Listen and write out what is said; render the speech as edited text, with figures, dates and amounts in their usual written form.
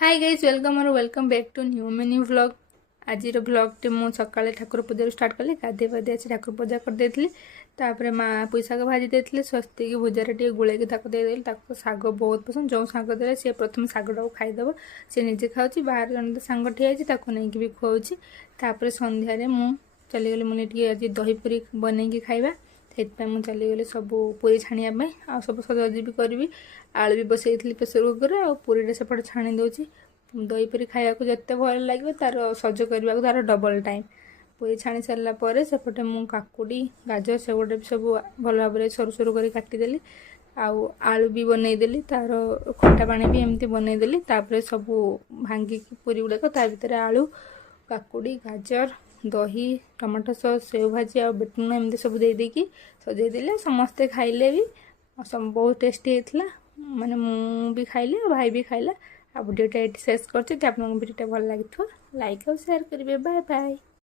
हाय guys welcome और welcome back to new mini vlog. आज vlog मु सकाले ठाकुर पूजा स्टार्ट कली गाधे पाधे अच्छे ठाकुर पूजा कर देती माँ पुई शाग भाजी देते स्वस्ति की भुजार टे गुड़े देदेली शाग बहुत पसंद जो शाग दे सी प्रथम शागटा खाईदेव सी निजे खाऊँ बाहर जन सांग ठिया नहीं भी खुआऊँगी सन्धार मुझे चलीगली मुझे आज दही पूरी बनईकि खाଇବା से मुझे चलीगली सब पूरी छाणियापी आ सब सजाजी भी करी आलू भी बसई प्रेसर कुकर आ पूरीटा सेपटे छाणी दूसरी दही पूरी खाया जिते भल लगे तार सज करने को तार डबल टाइम पूरी छाणी सारापर सेपटे मुझे काकुड़ी गाजर से गोटे भी सब भल भाव सरू सरू कर काटिदेली आलू भी बनईदेली तार खटा पानी भी एमती बनईदेली सब भांगिकी पूरी गुड़ाक भर आलू काकुड़ी गाजर दही टमाटो सॉस सेव भाजी आ बेटुन एमती सब देदेकी सजेदेले समस्ते खाइले भी सब बहुत टेस्टी होता माने मु भी खाइले भाई भी खाइला आ वीडियोटा ये शेष करते भिडियोटा भल लगी लाइक और शेयर करेंगे बाय बाय।